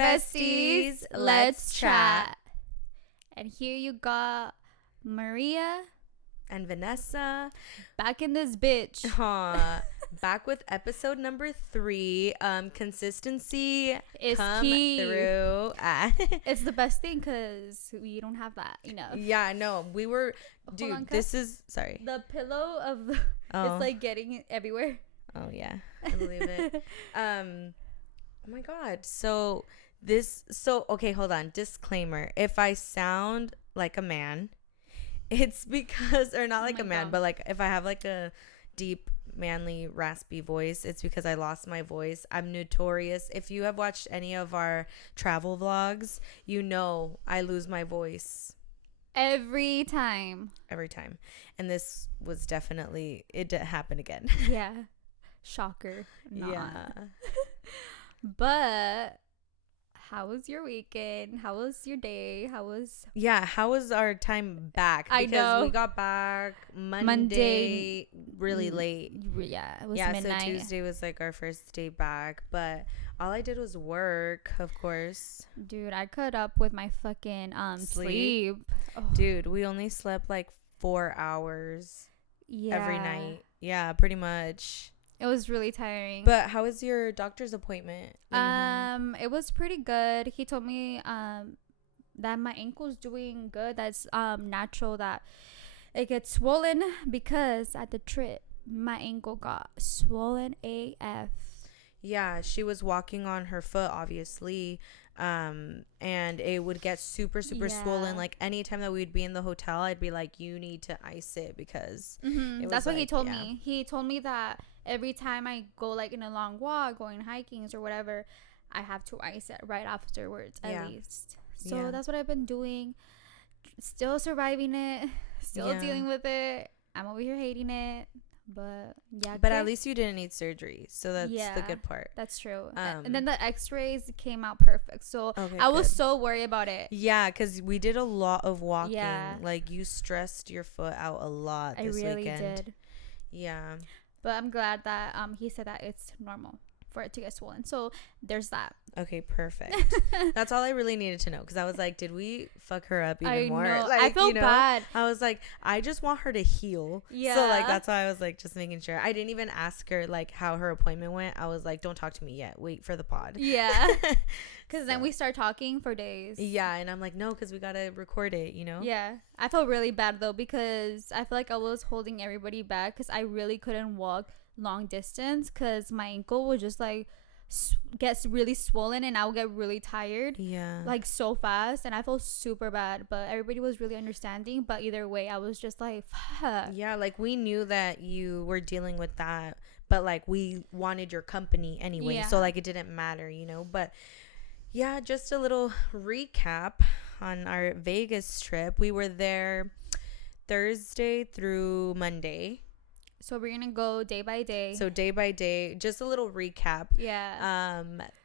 besties, let's chat. And here you got Maria and Vanessa back in this bitch. Back with episode number 3. Consistency is come key. Through. It's the best thing because we don't have that enough. Yeah, no, we were. Dude, on, this is sorry. The pillow of the, it's like getting everywhere. Oh yeah, I believe it. Oh my god. So okay, hold on. Disclaimer: if I sound like a man, it's because, or not like a man, but like if I have like a deep, manly, raspy voice, it's because I lost my voice. I'm notorious. If you have watched any of our travel vlogs, you know I lose my voice every time. And this was definitely, it happened again. Yeah. Shocker. Not. Yeah. But how was your weekend? How was your day? How was our time back? I know. We got back Monday really late. Yeah, it was midnight. So Tuesday was like our first day back, but all I did was work, of course. Dude, I cut up with my fucking sleep. Oh. Dude, we only slept like 4 hours every night. Yeah, pretty much. It was really tiring. But how was your doctor's appointment? It was pretty good. He told me that my ankle's doing good. That's natural that it gets swollen because at the trip my ankle got swollen AF. Yeah, she was walking on her foot, obviously. And it would get super swollen. Like anytime that we'd be in the hotel, I'd be like, you need to ice it because that's what he told me. He told me that every time I go like in a long walk, going hikings or whatever, I have to ice it right afterwards at least. So that's what I've been doing. Still surviving it, still dealing with it. I'm over here hating it. But yeah, but at least you didn't need surgery, so that's the good part. That's true. And then the x-rays came out perfect, so I was so worried about it. Yeah, because we did a lot of walking. Like you stressed your foot out a lot this weekend. I really did. Yeah, but I'm glad that he said that it's normal for it to get swollen, so there's that. Okay, perfect. That's all I really needed to know, because I was like, did we fuck her up even more? Know. Like, I feel bad. I was like, I just want her to heal. Yeah. So like that's why I was like just making sure. I didn't even ask her like how her appointment went. I was like, don't talk to me yet. Wait for the pod. Yeah. Because then we start talking for days. Yeah, and I'm like, no, because we gotta record it, you know? Yeah. I felt really bad though, because I feel like I was holding everybody back because I really couldn't walk long distance because my ankle was just like gets really swollen and I will get really tired like so fast, and I felt super bad, but everybody was really understanding. But either way, I was just like, fuck. Yeah, like we knew that you were dealing with that, but like we wanted your company anyway, so like it didn't matter, you know. But yeah, just a little recap on our Vegas trip. We were there Thursday through Monday. So we're gonna go day by day. So day by day, just a little recap. Yeah.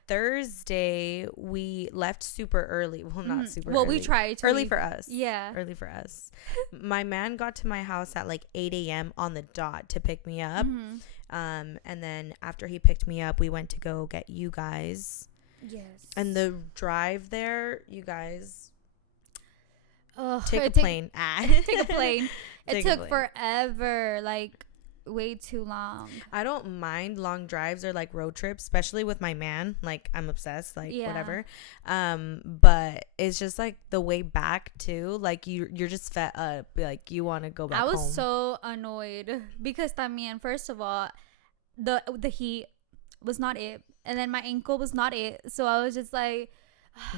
Thursday we left super early. Well, not super early. Well, we tried to early for us. Yeah. Early for us. My man got to my house at like 8 a.m. on the dot to pick me up. And then after he picked me up, we went to go get you guys. Yes. And the drive there, you guys. Take a plane. Take a plane. It took forever. Like, way too long. I don't mind long drives or like road trips, especially with my man. Like I'm obsessed, like whatever. But it's just like the way back too, like you're just fed up, like you want to go back home. I was so annoyed because también, first of all, the heat was not it, and then my ankle was not it, so I was just like,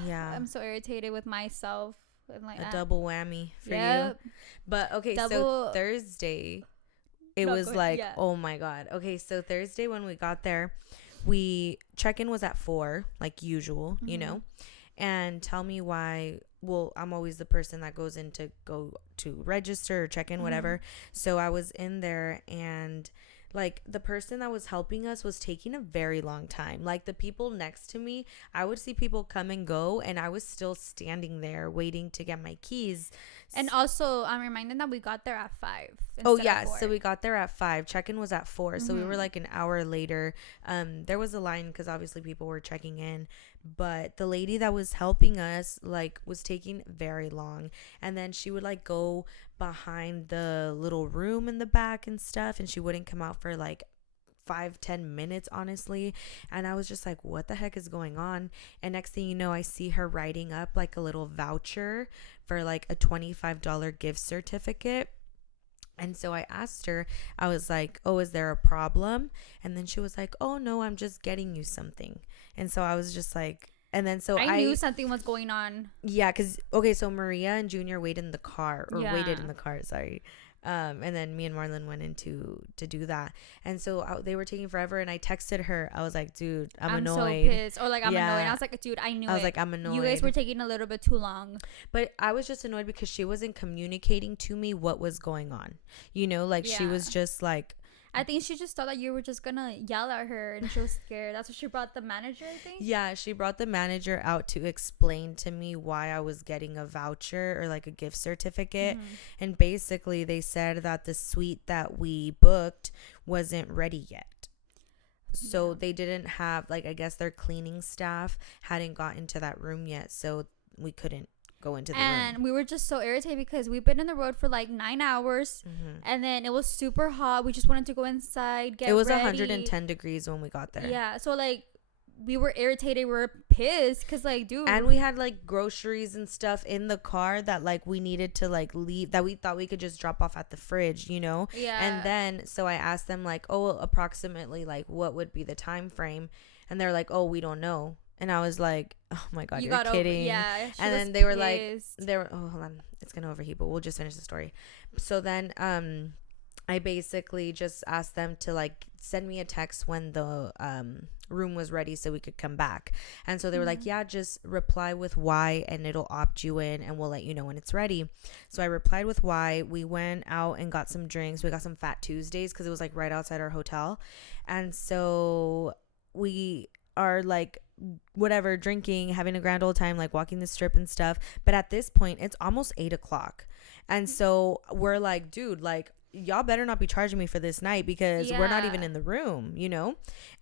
I'm so irritated with myself. And like a double whammy for you. But okay, so Thursday it was like, oh my god. Okay, so Thursday when we got there, check-in was at 4, like usual, you know. And tell me why. Well, I'm always the person that goes in to go to register or check in, whatever. So I was in there, and like the person that was helping us was taking a very long time. Like the people next to me, I would see people come and go, and I was still standing there waiting to get my keys. And also, I'm reminded that we got there at 5. Oh yeah, so we got there at 5. Check-in was at 4, so we were like an hour later. There was a line because obviously people were checking in, but the lady that was helping us like was taking very long, and then she would like go behind the little room in the back and stuff, and she wouldn't come out for like 5-10 minutes, honestly. And I was just like, what the heck is going on? And next thing you know, I see her writing up like a little voucher for like a $25 gift certificate. And so I asked her, I was like, oh, is there a problem? And then she was like, oh no, I'm just getting you something. And so I was just like, and then so I knew something was going on. Yeah, because okay, so Maria and Junior waited in the car, sorry. And then me and Marlon went in to do that. And so they were taking forever, and I texted her. I was like, dude, I'm annoyed. So pissed. Or like, I'm annoyed. I was like, dude, I knew it. I was like, I'm annoyed. You guys were taking a little bit too long. But I was just annoyed because she wasn't communicating to me what was going on. You know, like she was just like, I think she just thought that you were just gonna yell at her, and she was scared. That's what she brought the manager, I think. Yeah, she brought the manager out to explain to me why I was getting a voucher or like a gift certificate. And basically they said that the suite that we booked wasn't ready yet. So they didn't have, like, I guess their cleaning staff hadn't gotten to that room yet, so we couldn't go into the room. And we were just so irritated because we've been in the road for like 9 hours, and then it was super hot. We just wanted to go inside, get ready. It was 110 degrees when we got there. Yeah, so like we were irritated, we were pissed because like, dude, and we had like groceries and stuff in the car that like we needed to like leave, that we thought we could just drop off at the fridge, you know. And then so I asked them like, oh, approximately like what would be the time frame, and they're like, oh, we don't know. And I was like, oh my God, you're kidding. And then they were pissed. Oh, hold on, it's gonna overheat, but we'll just finish the story. So then I basically just asked them to like send me a text when the room was ready so we could come back. And so they were like, yeah, just reply with Y and it'll opt you in, and we'll let you know when it's ready. So I replied with Y. We went out and got some drinks. We got some Fat Tuesdays because it was like right outside our hotel. And so we are like whatever, drinking, having a grand old time, like walking the strip and stuff. But at this point it's almost 8:00, and so we're like, dude, like y'all better not be charging me for this night because we're not even in the room, you know.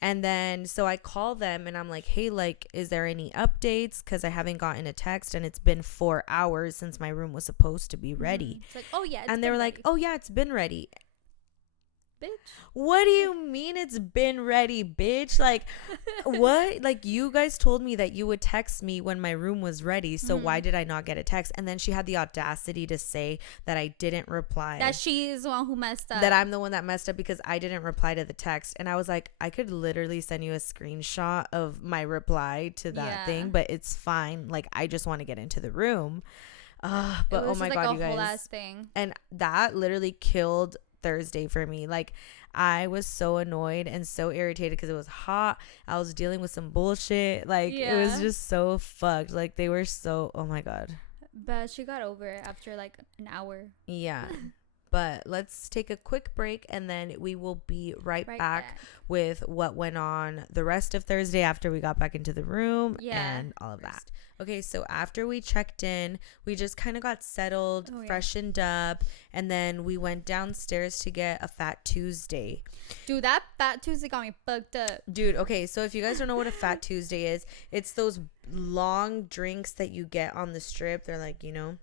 And then so I call them and I'm like, hey, like, is there any updates? Because I haven't gotten a text, and it's been 4 hours since my room was supposed to be ready. It's like, oh yeah, and they were like, oh yeah, it's been ready. Bitch, what do you mean it's been ready, bitch? Like, what? Like, you guys told me that you would text me when my room was ready, so why did I not get a text? And then she had the audacity to say that I didn't reply, that she's the one who messed up, that I'm the one that messed up because I didn't reply to the text. And I was like, I could literally send you a screenshot of my reply to that thing, but it's fine. Like, I just want to get into the room. But oh my God, you guys, whole ass thing. And that literally killed Thursday for me. Like, I was so annoyed and so irritated because it was hot. I was dealing with some bullshit. Like, it was just so fucked. Like, they were so, oh my God. But she got over it after like an hour. Yeah. But let's take a quick break, and then we will be right back with what went on the rest of Thursday after we got back into the room and all of that. Okay, so after we checked in, we just kind of got settled, freshened up, and then we went downstairs to get a Fat Tuesday. Dude, that Fat Tuesday got me fucked up. Dude, okay, so if you guys don't know what a Fat Tuesday is, it's those long drinks that you get on the strip. They're like, you know,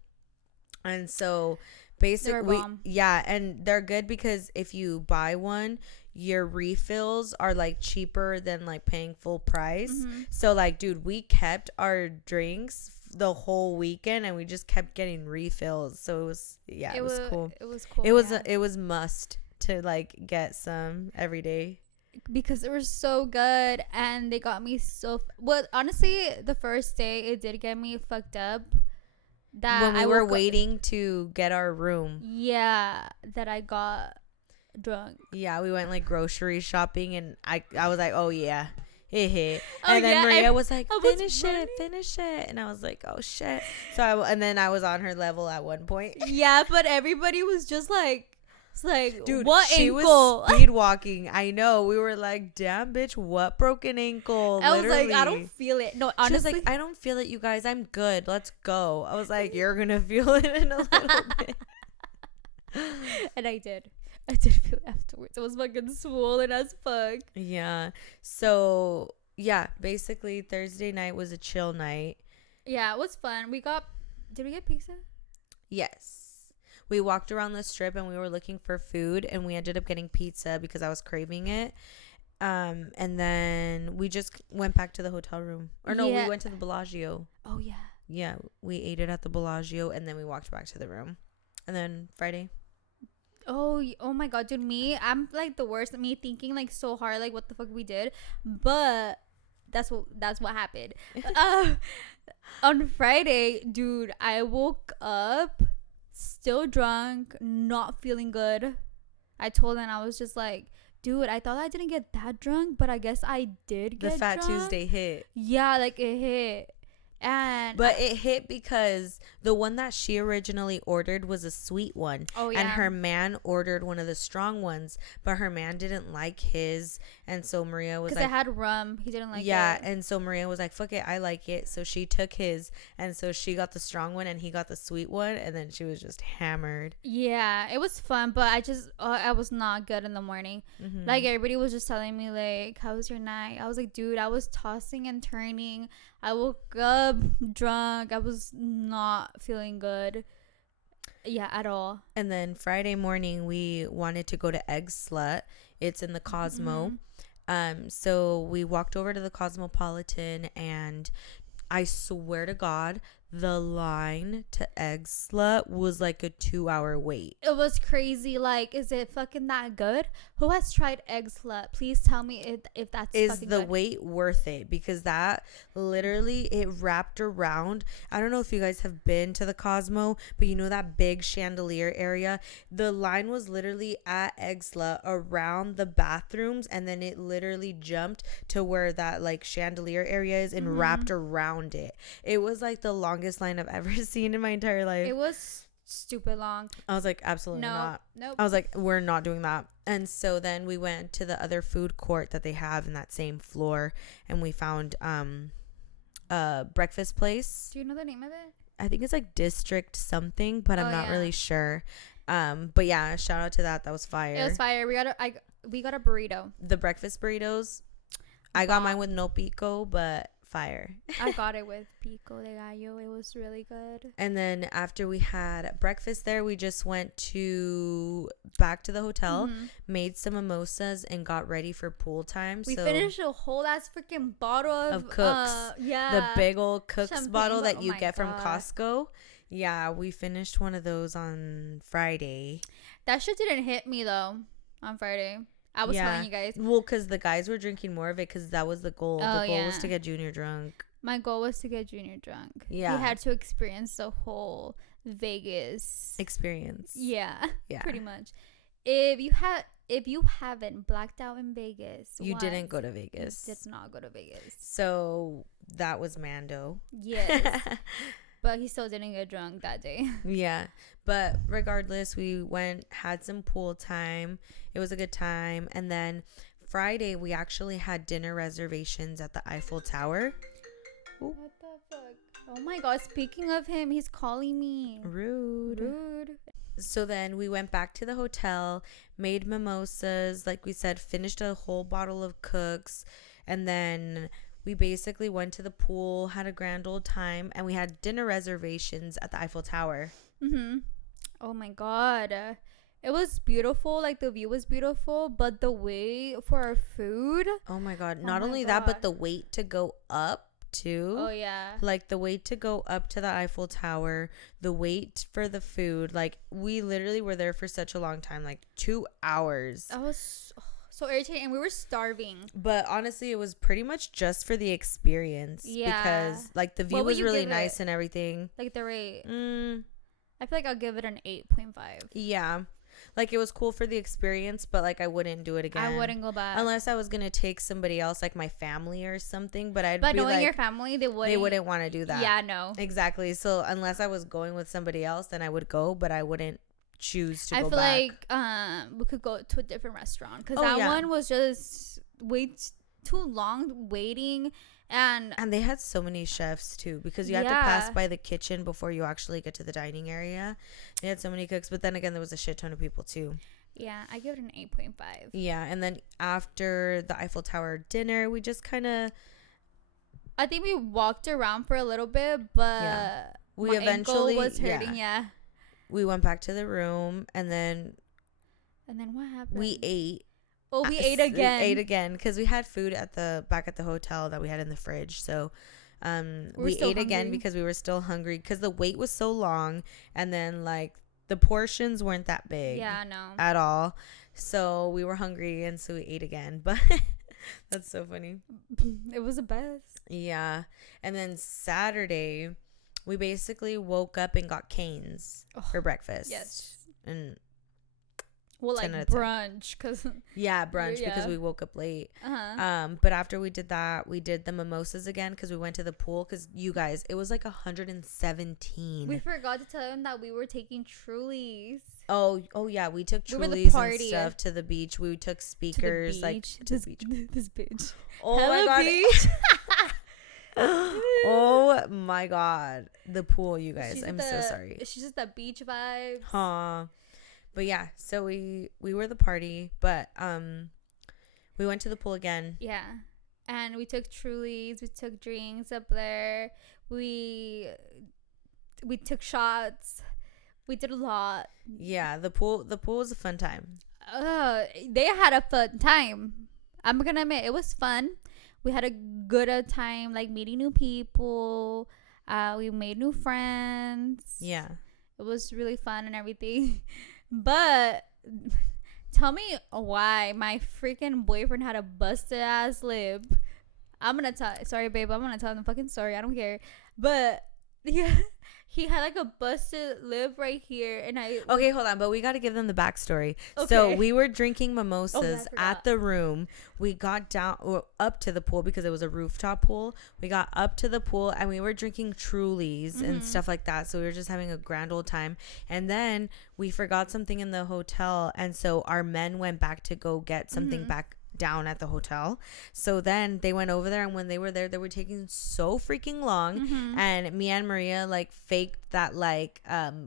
and so basically, and they're good because if you buy one, your refills are like cheaper than like paying full price. So like, dude, we kept our drinks the whole weekend and we just kept getting refills. So it was it was cool. It was must to like get some every day because they were so good, and they got me so well. Honestly, the first day it did get me fucked up. That when we were waiting to get our room. Yeah, that I got drunk. Yeah, we went like grocery shopping, and I was like, oh yeah, and then Maria was like, finish it, and I was like, oh shit. So and then I was on her level at one point. Yeah, but everybody was just like, It's like, dude, what she ankle? was speed walking. I know. We were like, damn, bitch, what broken ankle? I was Literally. like, I don't feel it. No, She was honestly. like, I don't feel it, you guys. I'm good. Let's go. I was like, you're gonna feel it in a little bit. And I did. I did feel it afterwards. It was fucking swollen as fuck. Yeah. So yeah, basically Thursday night was a chill night. Yeah, it was fun. Did we get pizza? Yes. We walked around the strip and we were looking for food and we ended up getting pizza because I was craving it. And then we just went back to the hotel room. Or no, we went to the Bellagio. Oh yeah. Yeah, we ate it at the Bellagio and then we walked back to the room. And then Friday. Oh my god, dude, I'm like the worst. Me thinking like so hard, like what the fuck we did, but that's what happened. On Friday, dude, I woke up still drunk, not feeling good. I told him, I was just like, dude, I thought I didn't get that drunk, but I guess I did get The Fat drunk. Tuesday hit. Yeah, like it hit. But it hit because the one that she originally ordered was a sweet one. Oh yeah. And her man ordered one of the strong ones, but her man didn't like his, and so Maria was like, because it had rum, he didn't like it. Yeah, and so Maria was like, fuck it, I like it. So she took his, and so she got the strong one and he got the sweet one, and then she was just hammered. Yeah, it was fun, but I was not good in the morning. Mm-hmm. Like everybody was just telling me like, how was your night? I was like, dude, I was tossing and turning. I woke up drunk. I was not feeling good. Yeah, at all. And then Friday morning we wanted to go to Egg Slut. It's in the Cosmo. Mm-hmm. So we walked over to the Cosmopolitan, and I swear to God, the line to Egg Slut was like a 2-hour wait. It was crazy. Like, is it fucking that good? Who has tried Egg Slut? Please tell me if that's fucking the good. wait worth it, because that literally, it wrapped around. I don't know if you guys have been to the Cosmo, but you know that big chandelier area. The line was literally at Egg Slut around the bathrooms, and then it literally jumped to where that like chandelier area is and wrapped around it. It was like the longest line I've ever seen in my entire life. It was stupid long. I was like, absolutely not. Nope. I was like, we're not doing that. And so then we went to the other food court that they have in that same floor, and we found a breakfast place. Do you know the name of it? I think it's like District something, but I'm not really sure. But yeah, shout out to that. That was fire. It was fire. We got a burrito. The breakfast burritos. I got mine with no pico, but fire. I got it with pico de gallo. It was really good. And then after we had breakfast there, we just went back to the hotel, made some mimosas, and got ready for pool time. We finished a whole ass freaking bottle of Cooks. The big old Cooks champagne bottle that you get from Costco. Yeah, we finished one of those on Friday. That shit didn't hit me though on Friday. I was telling you guys. Well, because the guys were drinking more of it, because that was the goal. The goal was to get Junior drunk. My goal was to get Junior drunk. Yeah. He had to experience the whole Vegas experience. Yeah. Pretty much. If you haven't blacked out in Vegas, you didn't go to Vegas. You did not go to Vegas. So that was Mando. Yes. But he still didn't get drunk that day. Yeah. But regardless, we went, had some pool time. It was a good time. And then Friday, we actually had dinner reservations at the Eiffel Tower. Ooh. What the fuck? Oh my God. Speaking of him, he's calling me. Rude. So then we went back to the hotel, made mimosas. Like we said, finished a whole bottle of Cooks. And then we basically went to the pool, had a grand old time, and we had dinner reservations at the Eiffel Tower. Oh my God. It was beautiful. Like the view was beautiful, but the wait for our food. Oh my God. Not only that, but the wait to go up too. Oh yeah. Like the wait to go up to the Eiffel Tower, the wait for the food. Like we literally were there for such a long time, like 2 hours. I was so irritating, and we were starving. But honestly, it was pretty much just for the experience. Yeah. Because like the view was really nice and everything. Like the rate. I feel like I'll give it an 8.5. Yeah. Like it was cool for the experience, but like I wouldn't do it again. I wouldn't go back unless I was gonna take somebody else, like my family or something. But knowing like, your family, they wouldn't want to do that. Yeah, no, exactly. So unless I was going with somebody else, then I would go, but I wouldn't choose to I go feel back. like we could go to a different restaurant because Oh, that yeah. one was just too long waiting, and And they had so many chefs too, because you had to pass by the kitchen before you actually get to the dining area. They had so many cooks, but then again, there was a shit ton of people too. yeah, I give it an 8.5. Yeah, and then after the Eiffel Tower dinner, we just kind of I think we walked around for a little bit, but we my eventually ankle was hurting. Yeah. we went back to the room, and then And then what happened? we ate. Oh, we ate again. We ate again because we had food at the back at the hotel that we had in the fridge. So we ate again because we were still hungry because the wait was so long, and then like the portions weren't that big. Yeah, no. At all. So we were hungry, and so we ate again. But that's so funny. It was the best. Yeah. And then Saturday, we basically woke up and got canes for breakfast. Yes. And well, like brunch, because because we woke up late. Uh-huh. But after we did that, we did the mimosas again because we went to the pool. Because you guys, it was like 117. We forgot to tell them that we were taking Trulies. Oh yeah, we took Trulies and stuff to the beach. We took speakers to the beach. This bitch. Oh Hello, my god. beach. Oh my god, the pool, you guys. I'm so sorry. She's just that beach vibes. Huh. But yeah, so we were the party, but we went to the pool again. Yeah. And we took Trulies, we took drinks up there. We took shots. We did a lot. Yeah, the pool was a fun time. They had a fun time. I'm going to admit it was fun. We had a good time, like meeting new people. We made new friends. Yeah. It was really fun and everything. But tell me why my freaking boyfriend had a busted ass lip. I'm gonna tell. Sorry, babe. I'm gonna tell the fucking story. I don't care. But yeah, he had like a busted lip right here, and Okay, hold on. But we got to give them the backstory. Okay. So we were drinking mimosas I at the room. We got down or up to the pool because it was a rooftop pool. We got up to the pool and we were drinking Trulies and stuff like that. So we were just having a grand old time. And then we forgot something in the hotel, and so our men went back to go get something back down at the hotel. So then they went over there, and when they were there, they were taking so freaking long. And me and Maria like faked that like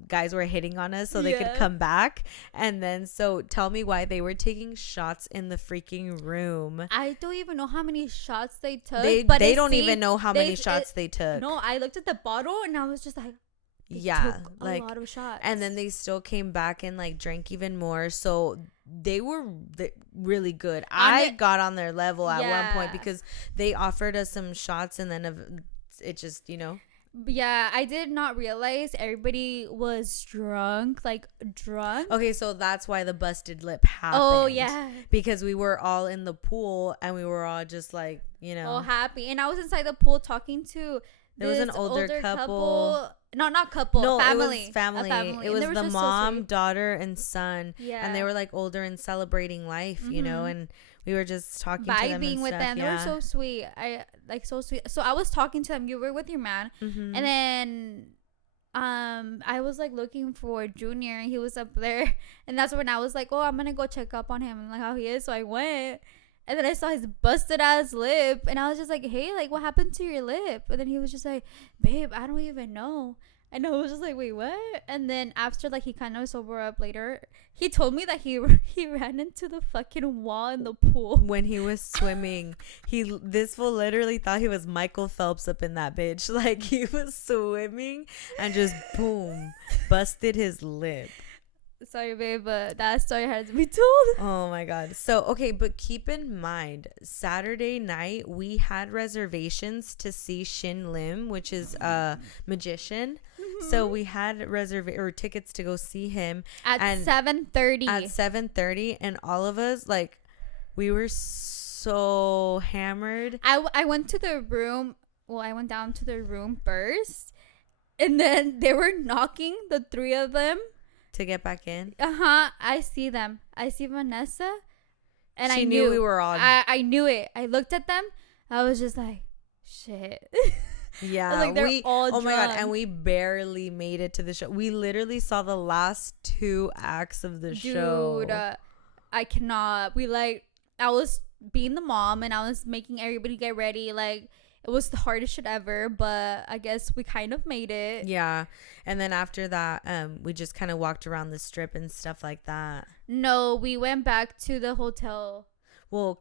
guys were hitting on us so they could come back. And then so tell me why they were taking shots in the freaking room. I don't even know how many shots they took. They don't even know how many shots they took. No, I looked at the bottle and I was just like, yeah, like a lot of shots. And then they still came back and like drank even more. So they were really good. I got on their level at one point because they offered us some shots, and then it just, Yeah, I did not realize everybody was drunk. Okay, so that's why the busted lip happened. Oh, yeah. Because we were all in the pool and we were all just like, all happy. And I was inside the pool talking to there was an older couple. No, not couple. No, family. it was family. It was the mom, daughter, and son. Yeah. And they were like older and celebrating life, and we were just talking to them vibing with them. Yeah. They were so sweet. So sweet. So I was talking to them. You were with your man, and then I was like looking for Junior, and he was up there, and that's when I was like, oh, I'm gonna go check up on him and like how he is. So I went. And then I saw his busted ass lip, and I was just like, hey, like, what happened to your lip? And then he was just like, babe, I don't even know. And I was just like, wait, what? And then after, like, he kind of sobered up later, he told me that he ran into the fucking wall in the pool. When he was swimming, this fool literally thought he was Michael Phelps up in that bitch. Like, he was swimming and just, boom, busted his lip. Sorry, babe, but that story had to be told. Oh my god. So, okay, but keep in mind, Saturday night we had reservations to see Shin Lim, which is a magician. So we had tickets to go see him at 7:30. At 7:30, and all of us, like, we were so hammered. I went to the room. Well, I went down to the room first, and then they were knocking, the three of them. To get back in? I see them. I see Vanessa. And she I knew we were all. I knew it. I looked at them. I was just like, shit. Yeah, like they're all oh drunk. my god, and we barely made it to the show. We literally saw the last 2 acts of the show. Dude, I cannot. I was being the mom and I was making everybody get ready. Like, it was the hardest shit ever, but I guess we kind of made it. Yeah, and then after that, we just kind of walked around the strip and stuff like that. No, we went back to the hotel. Well,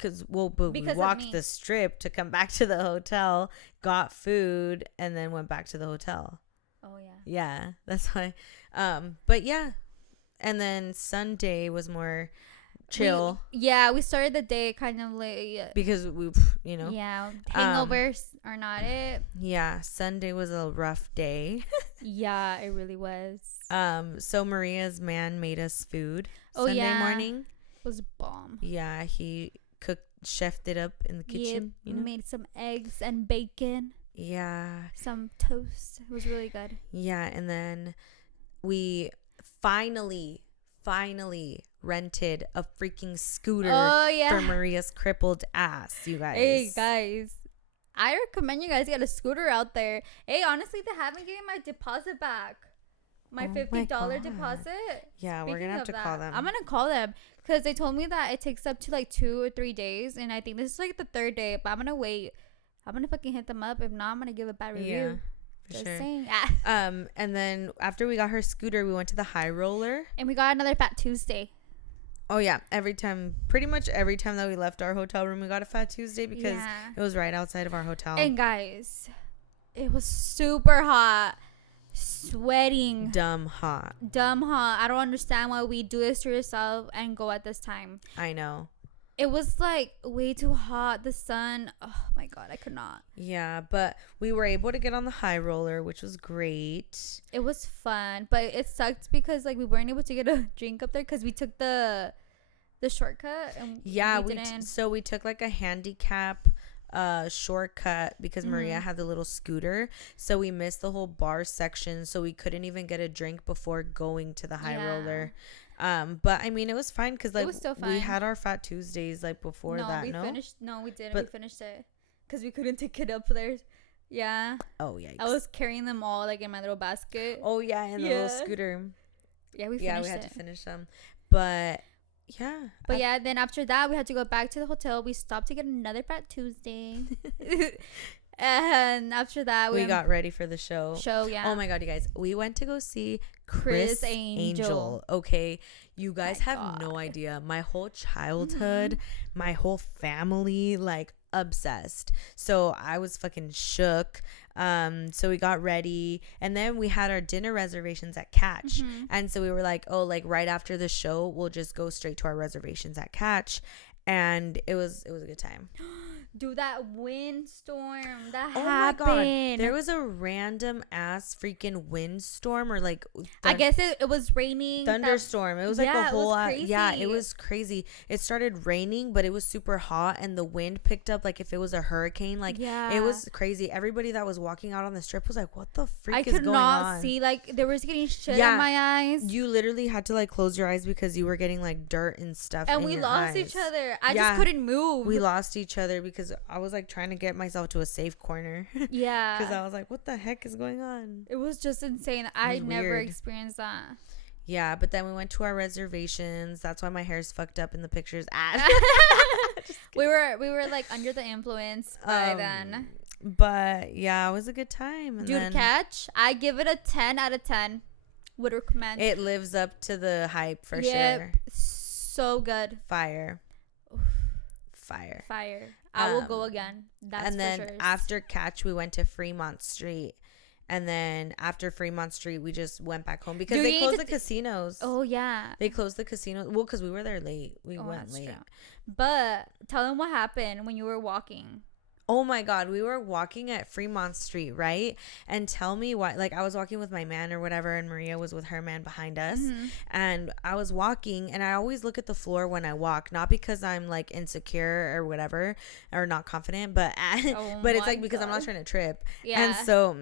but we walked the strip to come back to the hotel, got food, and then went back to the hotel. Oh yeah. Yeah, that's why. But yeah, and then Sunday was more chill. We started the day kind of late because we, you know. Yeah, hangovers are not it. Yeah, Sunday was a rough day. Yeah, it really was. So Maria's man made us food Sunday morning. It was bomb. Yeah, he chefed it up in the kitchen. You know? Made some eggs and bacon. Yeah. Some toast. It was really good. Yeah, and then we finally rented a freaking scooter for Maria's crippled ass, you guys. Hey, guys. I recommend you guys get a scooter out there. Hey, honestly, they haven't given my deposit back. My $50 deposit. Yeah, we're going to have to call them. I'm going to call them because they told me that it takes up to like 2 or 3 days. And I think this is like the 3rd day, but I'm going to wait. I'm going to fucking hit them up. If not, I'm going to give a bad review. Yeah. Just sure. saying. And then after we got her scooter, we went to the high roller. And we got another Fat Tuesday. Oh, yeah. Pretty much every time that we left our hotel room, we got a Fat Tuesday because it was right outside of our hotel. And guys, it was super hot. Sweating. Dumb hot. I don't understand why we do this to yourself and go at this time. I know. It was like way too hot. The sun. Oh my God, I could not. Yeah, but we were able to get on the high roller, which was great. It was fun, but it sucked because like we weren't able to get a drink up there because we took the shortcut. And we took like a handicap shortcut because Maria had the little scooter, so we missed the whole bar section, so we couldn't even get a drink before going to the high roller. But I mean, it was fine because like we had our Fat Tuesdays like before that. We didn't. We finished it because we couldn't take it up there. Yeah. Oh yeah. I was carrying them all like in my little basket. Oh yeah, in the little scooter. Yeah, we had to finish them, but. Yeah. But then after that, we had to go back to the hotel. We stopped to get another Fat Tuesday. And after that, we got ready for the show. Yeah. Oh my God, you guys. We went to go see Chris Angel. Okay. You guys have no idea. My whole childhood, my whole family, like, obsessed. So I was fucking shook. So we got ready, and then we had our dinner reservations at Catch. And so we were like, oh, like right after the show, we'll just go straight to our reservations at Catch. And it was a good time. Dude, that windstorm that happened. Oh my God. There was a random ass freaking windstorm or like I guess it was raining. Thunderstorm. It was like a whole it was crazy. It started raining, but it was super hot and the wind picked up like if it was a hurricane. Like it was crazy. Everybody that was walking out on the strip was like, what the freak is going on? I could not see, like there was getting shit in my eyes. You literally had to like close your eyes because you were getting like dirt and stuff. And we lost each other. I just couldn't move. We lost each other because I was like trying to get myself to a safe corner. Yeah. Because I was like, what the heck is going on? It was just insane. I never experienced that. Yeah, but then we went to our reservations. That's why my hair's fucked up in the pictures. we were like under the influence by then. But yeah, it was a good time. And Dude, Catch, I give it a 10 out of 10. Would recommend. It lives up to the hype for sure. So good. Fire. I will go again. That's and then for sure. After Catch, we went to Fremont Street. And then after Fremont Street, we just went back home because they closed the casinos. Oh, yeah. They closed the casinos. Well, because we were there late. We went late. True. But tell them what happened when you were walking. Oh my God, we were walking at Fremont Street, right? And tell me why, like I was walking with my man or whatever, and Maria was with her man behind us. And I was walking, and I always look at the floor when I walk, not because I'm like insecure or whatever, or not confident, but but it's like because I'm not trying to trip. Yeah. And so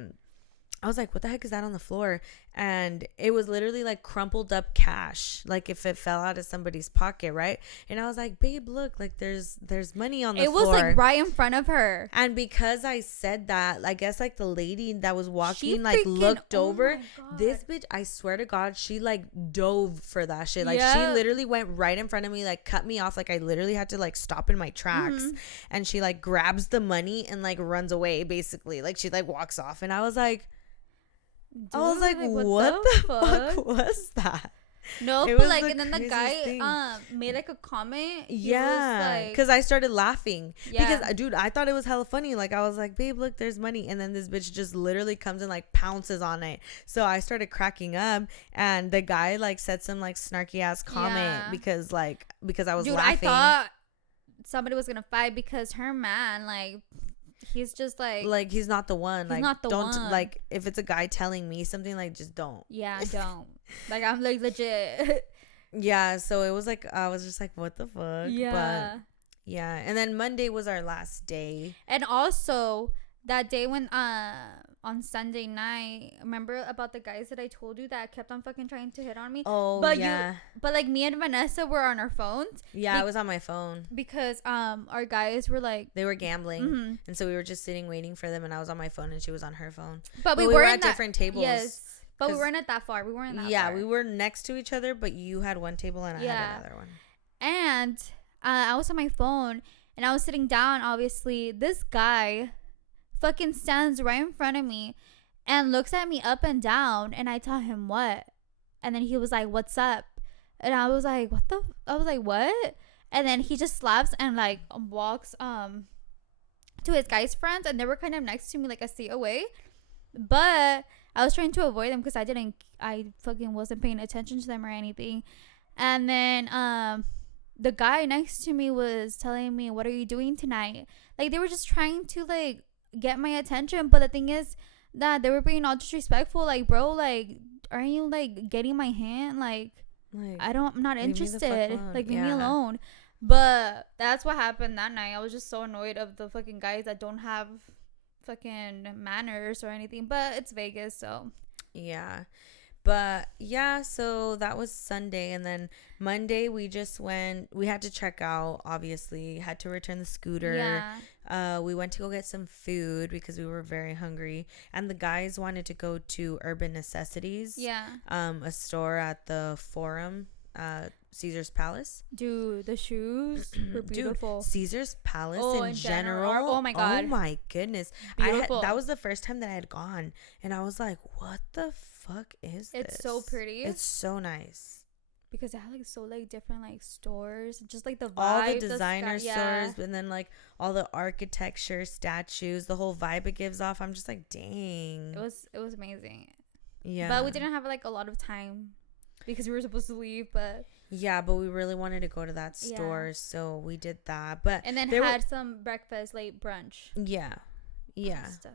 I was like, what the heck is that on the floor? And it was literally like crumpled up cash, like if it fell out of somebody's pocket, right? And I was like, babe, look, like there's money on the floor. It was like right in front of her. And because I said that, I guess like the lady that was walking like looked over. This bitch, I swear to God, she like dove for that shit. Like she literally went right in front of me, like cut me off. Like I literally had to like stop in my tracks. And she like grabs the money and like runs away, basically. Like she like walks off. And I was like, dude, what the fuck was that? No, but like, and then the guy made like a comment. Yeah, because I started laughing because, dude, I thought it was hella funny. Like I was like, babe, look, there's money, and then this bitch just literally comes and like pounces on it. So I started cracking up, and the guy like said some like snarky ass comment because I was laughing. I thought somebody was gonna fight because her man like. He's just like he's not the one. He's not the don't one. Like if it's a guy telling me something, like just don't. Yeah, don't. Like I'm like legit. Yeah, so it was like I was just like, what the fuck? Yeah. But yeah, and then Monday was our last day. And also that day when on Sunday night, remember about the guys that I told you that kept on fucking trying to hit on me? Oh, but yeah. But like me and Vanessa were on our phones. Yeah, I was on my phone because our guys were like they were gambling, and so we were just sitting waiting for them, and I was on my phone and she was on her phone. But we were at different tables. Yes. But we weren't at that far. We weren't that far. Yeah, we were next to each other, but you had one table and I had another one. And I was on my phone and I was sitting down. Obviously, this guy fucking stands right in front of me and looks at me up and down, and I tell him what, and then he was like, "What's up?" And I was like, "What the?" I was like, "What?" And then he just slaps and like walks to his guy's friends, and they were kind of next to me, like a seat away, but I was trying to avoid them because I fucking wasn't paying attention to them or anything. And then the guy next to me was telling me, "What are you doing tonight?" Like they were just trying to like get my attention, but the thing is that they were being all disrespectful. Like, bro, like, aren't you like getting my hand? Like I'm not interested. Like, leave me alone. But that's what happened that night. I was just so annoyed of the fucking guys that don't have fucking manners or anything. But it's Vegas, so yeah. But yeah, so that was Sunday, and then Monday we had to check out, obviously, had to return the scooter. We went to go get some food because we were very hungry, and the guys wanted to go to Urban Necessities, a store at the Forum, Caesar's Palace. Dude, the shoes were beautiful. Dude, Caesar's Palace in general. Oh my god. Oh my goodness. Beautiful. That was the first time that I had gone, and I was like, what the fuck is this? It's so pretty. It's so nice. Because they have like so like different like stores, just like the vibe, all the designer stores, and then like all the architecture, statues, the whole vibe it gives off. I'm just like, dang. It was amazing. Yeah. But we didn't have like a lot of time because we were supposed to leave, but yeah, but we really wanted to go to that store, so we did that. But and then had some breakfast, late brunch. Yeah. Pasta.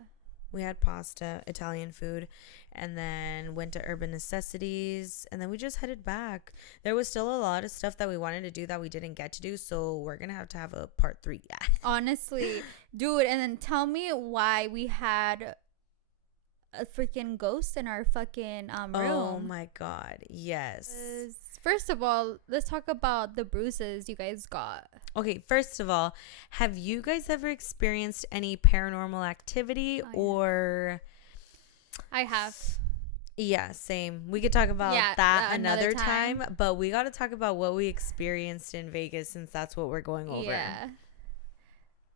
We had pasta, Italian food, and then went to Urban Necessities, and then we just headed back. There was still a lot of stuff that we wanted to do that we didn't get to do, so we're gonna have to have a part 3. Honestly, dude, and then tell me why we had a freaking ghost in our fucking room. Oh my god, yes. First of all, let's talk about the bruises you guys got. Okay, first of all, have you guys ever experienced any paranormal activity or... I have. Yeah, same. We could talk about that another time, but we got to talk about what we experienced in Vegas since that's what we're going over. Yeah.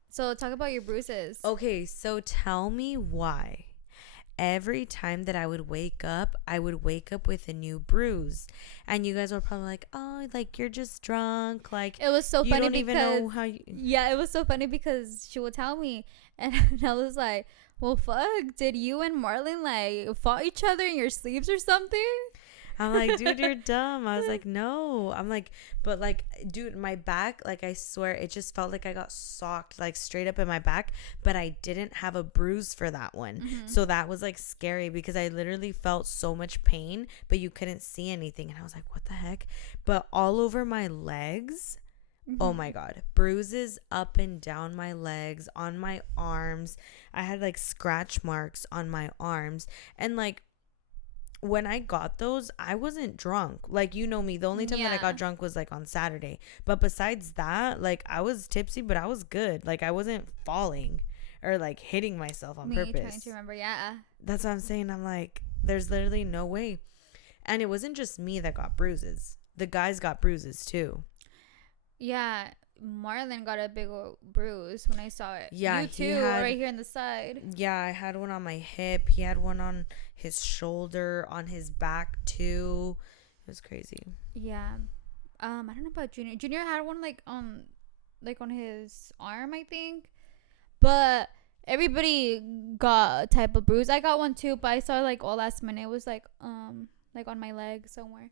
So talk about your bruises. Okay, so tell me why. Every time that I would wake up with a new bruise. And you guys were probably like, oh, like, you're just drunk. Like, it was so funny because... You don't even know how you... Yeah, it was so funny because she would tell me. And I was like, well, fuck, did you and Marlon, like, fought each other in your sleeves or something? I'm like, dude, you're dumb. I was like, no. I'm like, but like, dude, my back, like, I swear, it just felt like I got socked, like, straight up in my back, but I didn't have a bruise for that one. Mm-hmm. So that was like scary because I literally felt so much pain, but you couldn't see anything. And I was like, what the heck? But all over my legs, Oh my God. Bruises up and down my legs, on my arms. I had like scratch marks on my arms. And like when I got those, I wasn't drunk. Like, you know me, the only time that I got drunk was like on Saturday. But besides that, like I was tipsy, but I was good. Like I wasn't falling or like hitting myself on purpose. Trying to remember, yeah. That's what I'm saying. I'm like, there's literally no way. And it wasn't just me that got bruises. The guys got bruises too. Yeah, Marlon got a big old bruise when I saw it. Yeah, you too, right here on the side. Yeah, I had one on my hip. He had one on his shoulder, on his back too. It was crazy. Yeah, I don't know about Junior. Junior had one like on his arm, I think. But everybody got a type of bruise. I got one too, but I saw like all last minute. It was like on my leg somewhere.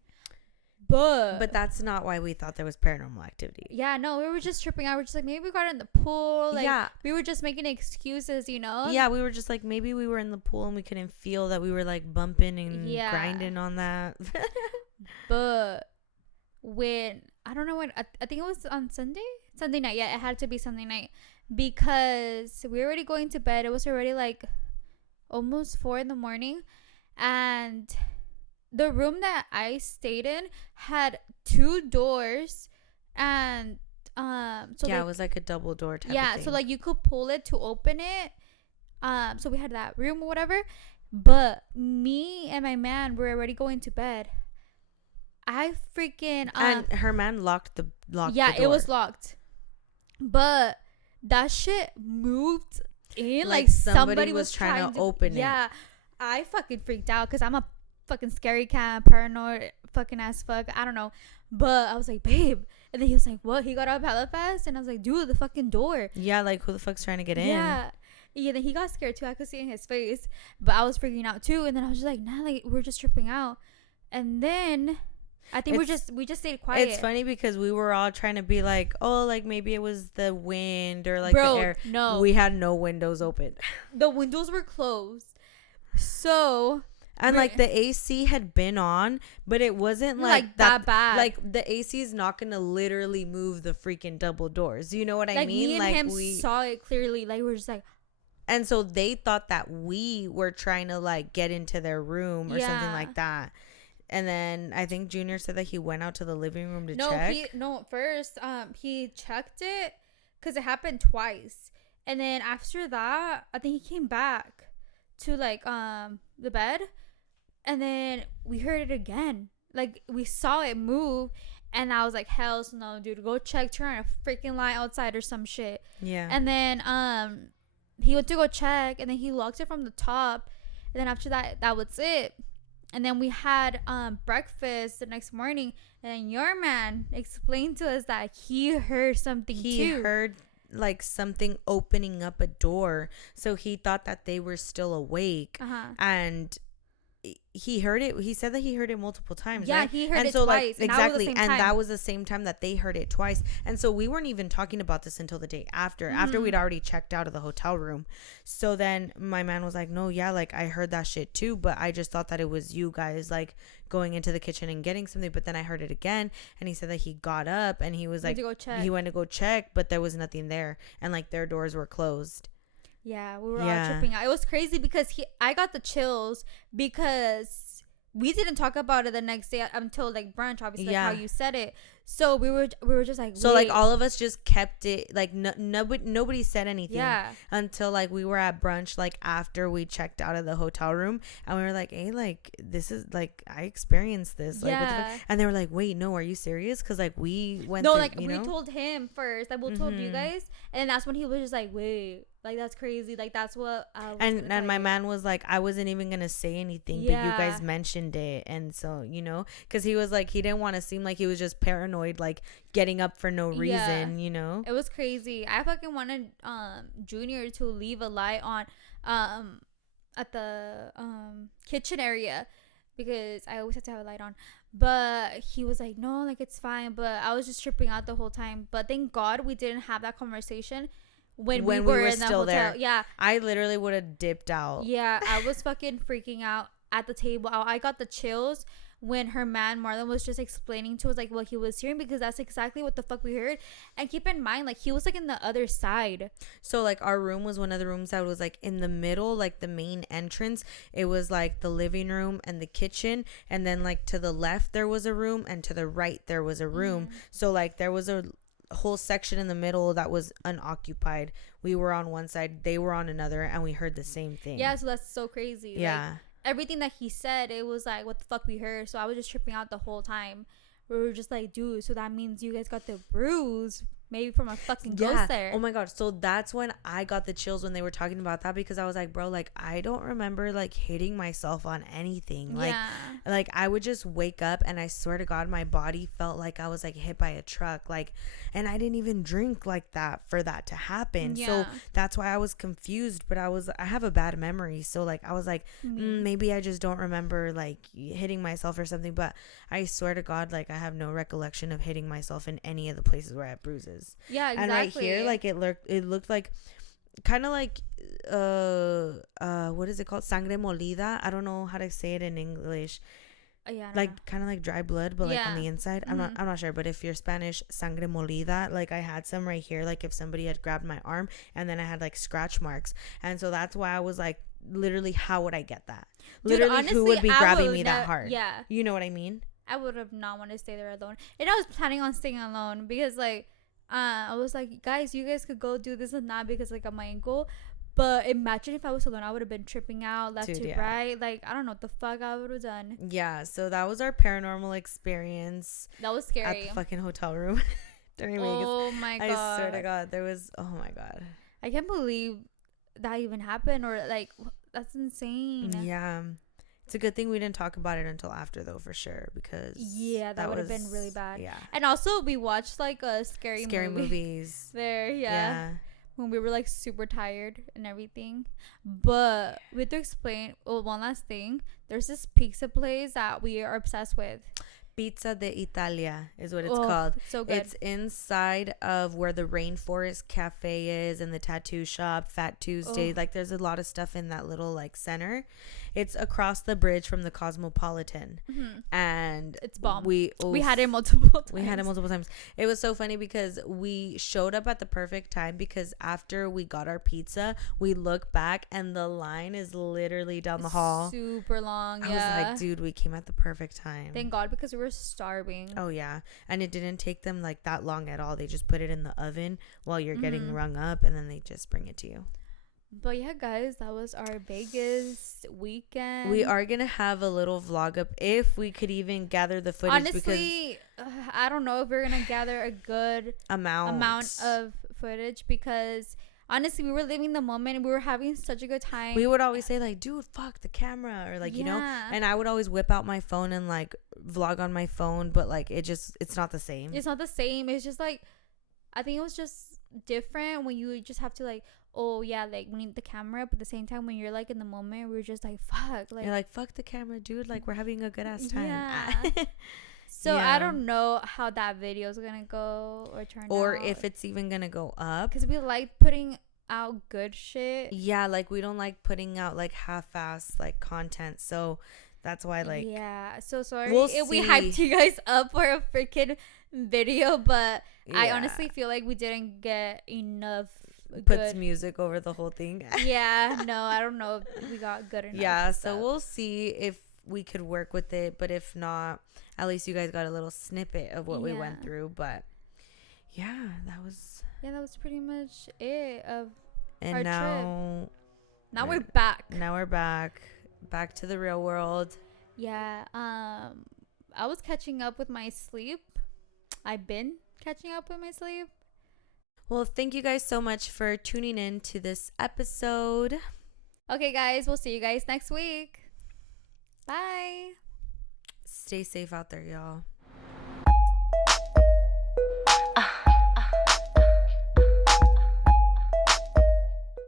But that's not why we thought there was paranormal activity. Yeah, no, we were just tripping out. We're just like, maybe we got in the pool. Like, yeah. We were just making excuses, you know? Yeah, we were just like, maybe we were in the pool and we couldn't feel that we were like bumping and grinding on that. But when, I don't know when, I think it was on Sunday night. Yeah, it had to be Sunday night because we were already going to bed. It was already like almost 4 a.m. And the room that I stayed in had 2 doors, and so yeah, it was like a double door type yeah, of thing. so like you could pull it to open it. So we had that room or whatever, but me and my man were already going to bed. I freaking and her man locked the door. It was locked, but that shit moved in like somebody was trying to open it. Yeah, I fucking freaked out because I'm a fucking scary cat, paranoid fucking ass fuck, I don't know, but I was like, babe, and then he was like, what? He got up hella fast, and I was like, dude, the fucking door. Yeah, like who the fuck's trying to get in? Yeah, then he got scared too. I could see in his face, but I was freaking out too. And then I was just like, nah, like we're just tripping out. And then I think we just stayed quiet. It's funny because we were all trying to be like, oh, like maybe it was the wind or like the air. No, we had no windows open. The windows were closed. So. And like the AC had been on, but it wasn't like that bad. Like the AC is not gonna literally move the freaking double doors. You know what I mean? Me and him saw it clearly. Like we're just like, and so they thought that we were trying to like get into their room or something like that. And then I think Junior said that he went out to the living room to check. First he checked it because it happened twice, and then after that I think he came back to like the bed. And then we heard it again. Like, we saw it move. And I was like, hell no, dude. Go check. Turn on a freaking light outside or some shit. Yeah. And then he went to go check. And then he locked it from the top. And then after that, that was it. And then we had breakfast the next morning. And your man explained to us that he heard something too. He heard like something opening up a door. So he thought that they were still awake. And he heard it. He said that he heard it multiple times. Yeah, right? He heard it twice. Like, exactly, and that was the same time that they heard it twice. And so we weren't even talking about this until the day after. After we'd already checked out of the hotel room. So then my man was like, "No, yeah, like I heard that shit too, but I just thought that it was you guys like going into the kitchen and getting something." But then I heard it again, and he said that he got up and he was like, he went to go check, but there was nothing there, and like their doors were closed. Yeah, we were all tripping out. It was crazy because I got the chills because we didn't talk about it the next day until like brunch, obviously, like how you said it. So we were just like, so like all of us just kept it like nobody said anything until like we were at brunch, like after we checked out of the hotel room, and we were like, hey, like this is like I experienced this, like what the fuck? And they were like, wait, no, are you serious? Because like we went we told him first, like we told you guys, and then that's when he was just like, wait, like that's crazy, like that's what and my man was like, I wasn't even gonna say anything, but you guys mentioned it. And so, you know, because he was like, he didn't want to seem like he was just paranoid, like getting up for no reason, you know. It was crazy. I fucking wanted Junior to leave a light on at the kitchen area because I always have to have a light on, but he was like, no, like it's fine. But I was just tripping out the whole time. But thank God we didn't have that conversation when we were in the still hotel. There. Yeah, I literally would have dipped out. Yeah, I was fucking freaking out at the table. I got the chills when her man Marlon was just explaining to us like what he was hearing, because that's exactly what the fuck we heard. And keep in mind, like, he was like in the other side. So like our room was one of the rooms that was like in the middle, like the main entrance. It was like the living room and the kitchen, and then like to the left there was a room, and to the right there was a room. So like there was a whole section in the middle that was unoccupied. We were on one side, they were on another, and we heard the same thing. Yeah, so that's so crazy. Yeah. Like, everything that he said, it was like, what the fuck we heard. So I was just tripping out the whole time. We were just like, dude, so that means you guys got the bruise maybe from a fucking ghost there. Oh my god. So that's when I got the chills when they were talking about that, because I was like, bro, like I don't remember like hitting myself on anything. Like I would just wake up and I swear to God my body felt like I was like hit by a truck, like, and I didn't even drink like that for that to happen. So that's why I was confused. But I have a bad memory, so like I was like, maybe I just don't remember like hitting myself or something. But I swear to God, like I have no recollection of hitting myself in any of the places where I have bruises. Yeah, exactly. And right here, like it looked like kind of like what is it called, sangre molida? I don't know how to say it in English. Like kind of like dry blood, but like on the inside. I'm not sure, but if you're Spanish, sangre molida, like I had some right here, like if somebody had grabbed my arm, and then I had like scratch marks. And so that's why I was like, literally, how would I get that? Dude, literally, honestly, who would be grabbing me that hard? Yeah, you know what I mean? I would have not wanted to stay there alone, and I was planning on staying alone because like I was like, guys, you guys could go do this and that because like of my ankle. But imagine if I was alone, I would have been tripping out left to right. Like, I don't know what the fuck I would have done. Yeah, so that was our paranormal experience. That was scary. At the fucking hotel room during Vegas. Oh my God. I swear to God, there was, oh my God. I can't believe that even happened, or like, that's insane. Yeah. It's a good thing we didn't talk about it until after, though, for sure, because that would have been really bad. Yeah. And also, we watched like a scary movies there. Yeah. When we were like super tired and everything. But we have to explain, one last thing. There's this pizza place that we are obsessed with. Pizza de Italia is what it's called. So good. It's inside of where the Rainforest Cafe is, and the tattoo shop, Fat Tuesday. Like there's a lot of stuff in that little like center. It's across the bridge from the Cosmopolitan, and it's bomb. We had it multiple times. It was so funny because we showed up at the perfect time, because after we got our pizza, we look back and the line is literally down the hall. Super long. I was like, dude, we came at the perfect time. Thank God, because we were starving. Oh yeah, and it didn't take them like that long at all. They just put it in the oven while you're getting rung up, and then they just bring it to you. But yeah, guys, that was our Vegas weekend. We are gonna have a little vlog up if we could even gather the footage. Honestly, I don't know if we're gonna gather a good amount of footage, because honestly, we were living the moment and we were having such a good time. We would always say like, dude, fuck the camera, or like, you know, and I would always whip out my phone and like vlog on my phone, but like it's not the same. It's not the same. It's just like, I think it was just different when you just have to like, oh yeah, like we need the camera, but at the same time when you're like in the moment, we're just like, fuck, like you're like, fuck the camera, dude, like we're having a good ass time. Yeah. So I don't know how that video is gonna go or turn out, or if it's even gonna go up, because we like putting out good shit. Yeah, like we don't like putting out like half-ass like content, so that's why, like, yeah, so sorry if we hyped you guys up for a freaking video, but I honestly feel like we didn't get enough puts music over the whole thing. Yeah, no, I don't know if we got good enough. Yeah, so we'll see if we could work with it, but if not, at least you guys got a little snippet of what we went through. But yeah, that was pretty much it of our trip. Now we're back. Now we're back to the real world. Yeah, I was catching up with my sleep. I've been catching up with my sleep. Well, thank you guys so much for tuning in to this episode. Okay, guys, we'll see you guys next week. Bye. Stay safe out there, y'all.